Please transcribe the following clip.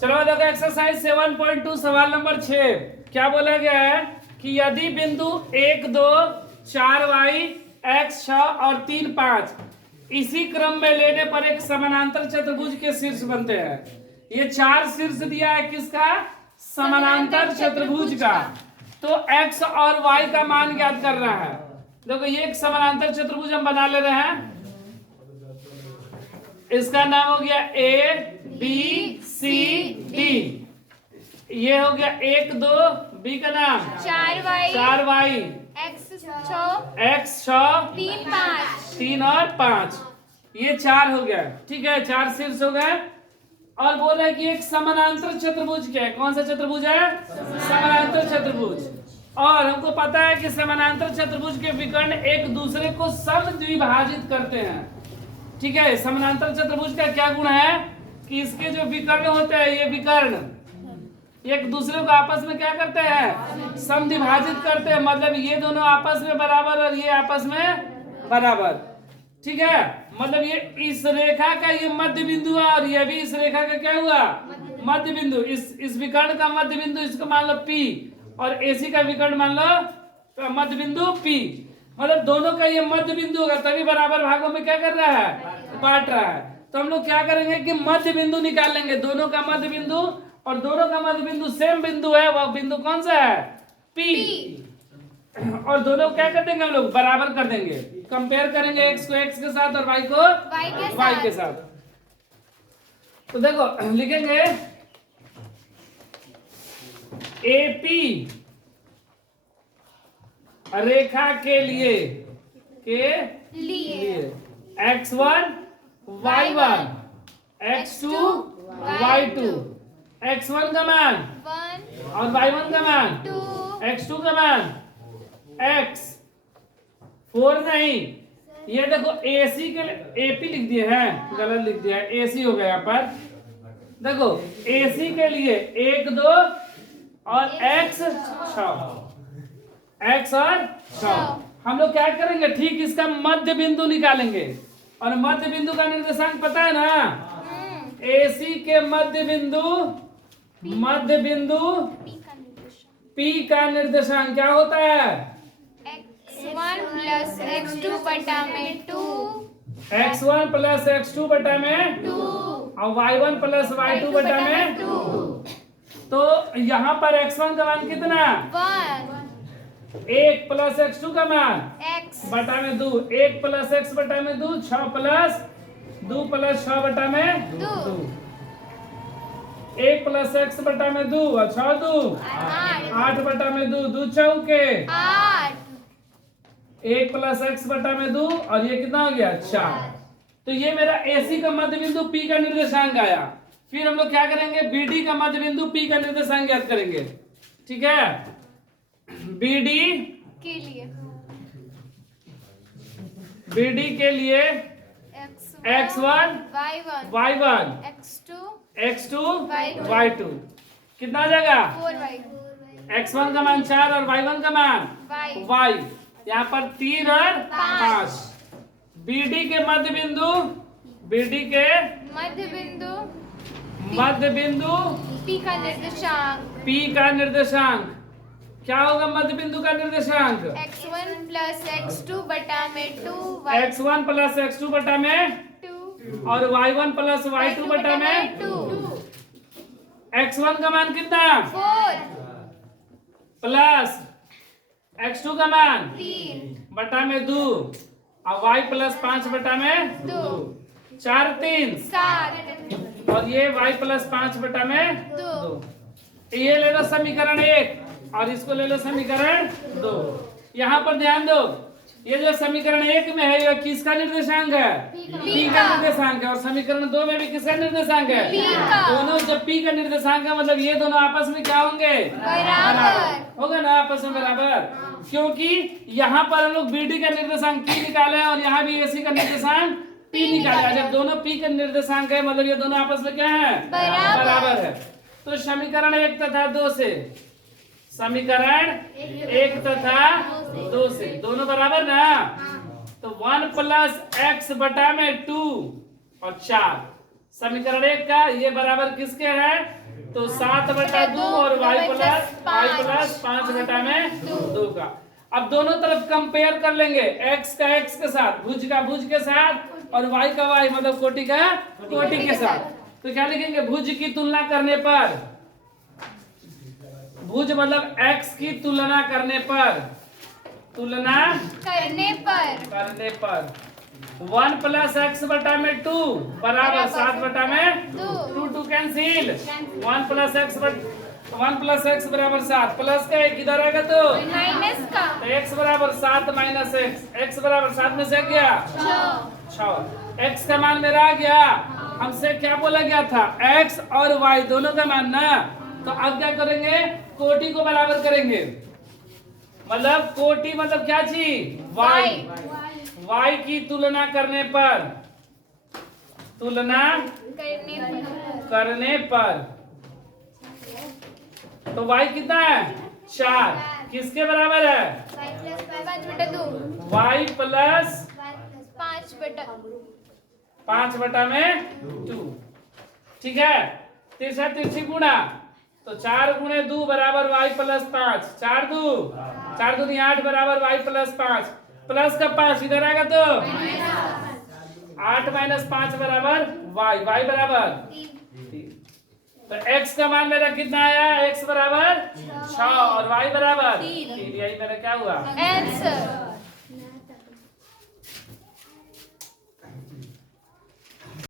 चलो देखो एक्सरसाइज 7.2 सवाल नंबर 6 क्या बोला गया है कि यदि बिंदु 1 2 4 वाई x 6 और 3 5 इसी क्रम में लेने पर एक समानांतर चतुर्भुज के शीर्ष बनते हैं। ये 4 शीर्ष दिया है किसका? समानांतर चतुर्भुज का। तो x और y का मान ज्ञात करना है। देखो ये एक समानांतर चतुर्भुज हम बना ले रहे हैं। इसका नाम हो गया A B C D। ये हो गया 1 2, B का नाम 4 वाई x 6 3 और 5। ये 4 हो गया, ठीक है, 4 शीर्ष हो गए। और बोल रहे हैं कि एक समानांतर चतुर्भुज क्या है? कौन सा चतुर्भुज है? समानांतर चतुर्भुज। और हमको पता है कि समानांतर चतुर्भुज के विकर्ण एक दूसरे को समद्विभाजित करते हैं, ठीक है। समानांतर चतुर्भुज का क्या गुण है कि इसके जो विकर्ण होते हैं, ये विकर्ण एक दूसरे को आपस में क्या करते हैं? समद्विभाजित करते हैं। मतलब ये दोनों आपस में बराबर और ये आपस में बराबर, ठीक है। मतलब ये इस रेखा का ये मध्य बिंदु है और ये भी इस रेखा का क्या हुआ? मध्य बिंदु। इस विकर्ण का मध्य बिंदु इसको मान लो P और AC का विकर्ण मान लो तो मध्य बिंदु P। मतलब दोनों का ये मध्य बिंदु होगा, तभी बराबर भागों में क्या कर रहा है? बांट रहा है। तो हम लोग क्या करेंगे कि मध्य बिंदु निकाल लेंगे, दोनों का मध्य बिंदु। और दोनों का मध्य बिंदु सेम बिंदु है, वह बिंदु कौन सा है? P। और दोनों क्या कर देंगे हम लोग? बराबर कर देंगे। कंपेयर करेंगे x को x के साथ और y को y के साथ। तो देखो लिखेंगे AP रेखा के लिए x1 y1 x2 y2। x1 का मान 1 और y1 का मान 2 x2 का मान x 4 नहीं। ये देखो AC के लिए AP लिख दिए हैं, गलत लिख दिया है, AC हो गया यहाँ पर। देखो AC के लिए 1 2 और x 6 हम लोग क्या करेंगे? ठीक इसका मध्य बिंदु निकालेंगे। और मध्य बिंदु का निर्देशांक पता है ना? AC के मध्य बिंदु P का निर्देशांक क्या होता है? x1 प्लस x2 बटा में 2 x1 प्लस x2 बटा में 2 और y1 प्लस y2 बटा में 2। तो यहाँ पर x1 का मान कितना? 1 1 प्लस x2 का मान x बटा में 2। 1 प्लस x बटा में 2, 6 प्लस 2 प्लस 6 बटा में 2। 1 प्लस x बटा में 2 और 6 2 8 बटा में 2, 2 चौके 8 1 प्लस x बटा में 2 और ये कितना हो गया? 4। तो ये मेरा AC का मध्य बिंदु P का निर्देशांक आया। फिर हम लोग क्या करेंगे? BD का मध्य बिंदु P का निर्देशांक ज्ञात करेंगे, ठीक है। BD के लिए x1 y1 x2 y2 कितना आ जाएगा? 4y x1 का मान 4 और y1 का मान y। यहाँ पर 3 और 5। BD के मध्य बिंदु मध्य बिंदु P का निर्देशांक क्या होगा? मध्य बिंदु का निर्देशांक x1 प्लस x2 बटा में 2 x1 प्लस x2 बटा में 2 और y1 प्लस y2 बटा में 2 x1 का मान कितना? 4 प्लस x2 का मान 3 बटा में 2 और y प्लस 5 बटा में 2। 4 3 7 और ये y प्लस 5 बटा में 2 ये ले लो समीकरण 1 और इसको ले लो समीकरण 2। यहाँ पर ध्यान दो, ये जो समीकरण 1 में है ये किसका निर्देशांक है? P का निर्देशांक है। और समीकरण 2 में भी किसका निर्देशांक है? P का। दोनों जब P का निर्देशांक है मतलब ये दोनों आपस में क्या होंगे? बराबर होगा ना, आपस में बराबर। क्योंकि यहाँ पर हम लोग BD का निर्देशांक P निकाले हैं और यहाँ भी AC का निर्देशांक P निकाला। जब दोनों P का निर्देशांक है मतलब ये दोनों आपस में क्या है? बराबर है। तो समीकरण 1 तथा 2 से समीकरण 1 तथा 2 से दोनों बराबर ना? तो 1 प्लस x बटा में 2 और 4 समीकरण 1 का ये बराबर किसके है? तो 7/2 और y प्लस 5/2 का। अब दोनों तरफ कंपेयर कर लेंगे, x का x के साथ, भुज का भुज के साथ और y का y मतलब कोटि का कोटि के साथ। तो क्या लिखेंगे, भुज की तुलना करने पर, भुज मतलब x की तुलना करने पर, तुलना करने पर 1 प्लस x बटा में 2 बराबर 7/2, 2 कैंसिल, 1 प्लस x बराबर 7, प्लस का एक इधर आएगा तो माइनस का तो x बराबर 7 माइनस x बराबर 7 में से क्या 6, x का मान मेरा आ गया। हमसे क्या बोला गया था, x और y दोनों का मान ना। तो अब क्या करेंगे, कोटि को बराबर करेंगे, मतलब कोटि मतलब क्या चीज, y की तुलना करने पर, तुलना करने पर तो y कितना है 4, किसके बराबर है, 5/2 y प्लस 5/2। 5/2, ठीक है। तिरछा तिरछी गुणा, तो 4 गुणे 2 बराबर y प्लस 5, 4 2 8 बराबर y प्लस 5, प्लस का 5 इधर आएगा तो 8 माइनस 5 बराबर y बराबर 3। तो x का मान मेरा कितना आया, x बराबर 6 और y बराबर 3, यही मेरा क्या हुआ आंसर।